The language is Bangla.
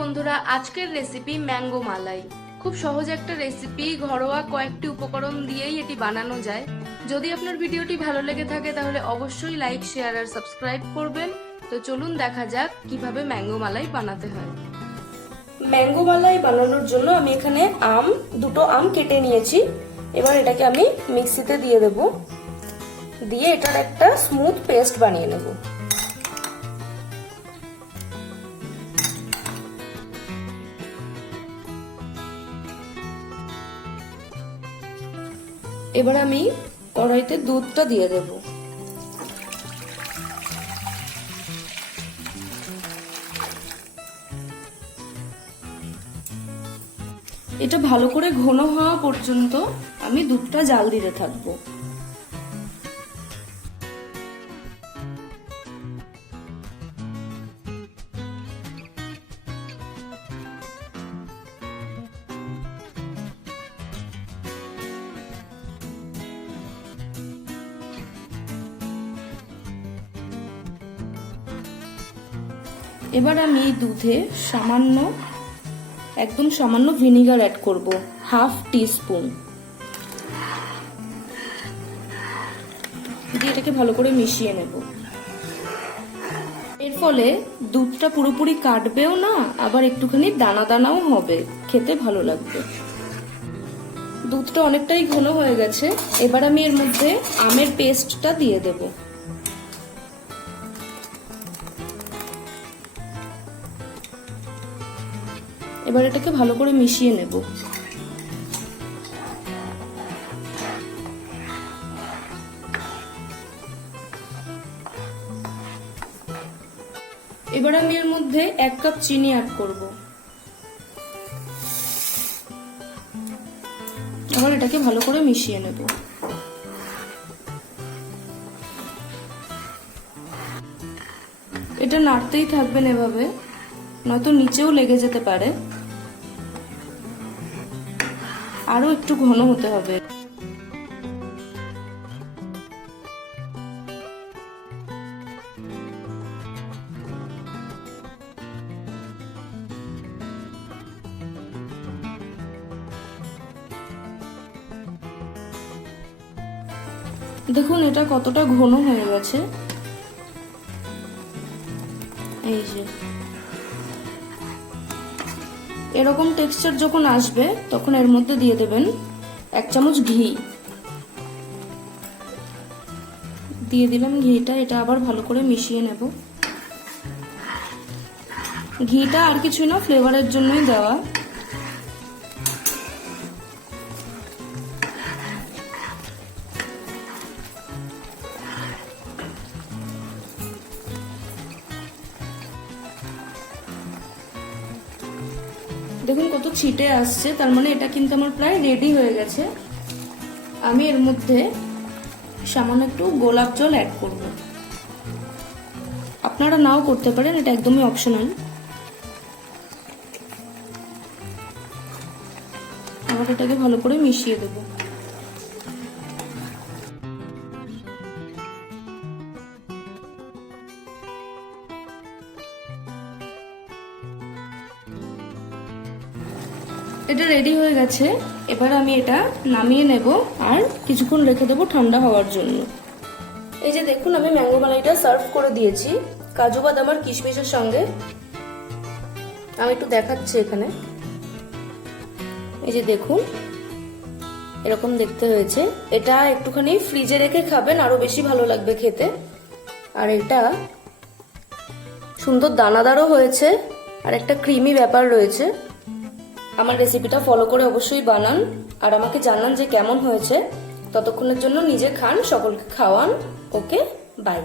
বন্ধুরা, আজকের রেসিপি ম্যাঙ্গো মালাই। খুব সহজ একটা রেসিপি, ঘরোয়া কয়েকটি উপকরণ দিয়েই এটি বানানো যায়। যদি আপনার ভিডিওটি ভালো লেগে থাকে তাহলে অবশ্যই লাইক, শেয়ার আর সাবস্ক্রাইব করবেন। তো চলুন দেখা যাক কিভাবে ম্যাঙ্গো মালাই বানাতে হয়। ম্যাঙ্গো মালাই বানানোর জন্য আমি এখানে দুটো আম কেটে নিয়েছি। এবার এটাকে আমি মিক্সিতে দিয়ে দেব, দিয়ে এটার একটা স্মুথ পেস্ট বানিয়ে নেব। এবার আমি কড়াইতে দুধটা দিয়ে দেব। এটা ভালো করে ঘন হওয়া পর্যন্ত আমি দুধটা জাল দিতে থাকবো। এবার আমি এই দুধে একদম সামান্য ভিনিগার অ্যাড করব, হাফ টিস্পুন দিয়ে এটাকে ভালো করে মিশিয়ে নেব। এর ফলে দুধটা পুরোপুরি কাটবেও না, আবার একটুখানি দানা দানাও হবে, খেতে ভালো লাগবে। দুধটা অনেকটাই ঘন হয়ে গেছে। এবার আমি এর মধ্যে আমের পেস্টটা দিয়ে দেব। এবার এটাকে ভালো করে মিশিয়ে নেব। এবার আমি এর মধ্যে 1 কাপ চিনি অ্যাড করব। এবার এটাকে ভালো করে মিশিয়ে নেব। এটা নাড়তেই থাকবেন এভাবে, নয়তো নিচেও লেগে যেতে পারে। আরো একটু ঘন হতে হবে। দেখুন এটা কতটা ঘন হয়ে গেছে। এই যে এরকম টেক্সচার যখন আসবে তখন এর মধ্যে দিয়ে দেবেন 1 চামচ ঘি। দিয়ে দিলাম ঘিটা। এটা আবার ভালো করে মিশিয়ে নেব। ঘিটা আর কিছু না, ফ্লেভারের জন্যই দেওয়া। দেখুন কত ছিটে আসছে, তার মানে এটা কিন্তু আমার প্রায় রেডি হয়ে গেছে। আমি এর মধ্যে সামান্য একটু গোলাপ জল অ্যাড করব। আপনারা নাও করতে পারেন, এটা একদমই অপশনাল। আবার এটাকে ভালো করে মিশিয়ে দেব। এটা রেডি হয়ে গেছে। এবার আমি এটা নামিয়ে নেব আর কিছুক্ষণ রেখে দেবো ঠান্ডা হওয়ার জন্য। এই যে দেখুন, আমি ম্যাঙ্গো মালাইটা সার্ভ করে দিয়েছি কাজু বাদাম আর কিশমিশের সঙ্গে। আমি একটু দেখাচ্ছি এখানে। এই যে দেখুন, এরকম দেখতে হয়েছে। এটা একটুখানি ফ্রিজে রেখে খাবেন, আরো বেশি ভালো লাগবে খেতে। আর এটা সুন্দর দানাদারও হয়েছে আর একটা ক্রিমি ব্যাপার রয়েছে। আমার রেসিপিটা ফলো করে অবশ্যই বানান আর আমাকে জানান যে কেমন হয়েছে। ততক্ষণের জন্য নিজে খান, সকলকে খাওয়ান। ওকে, বাই।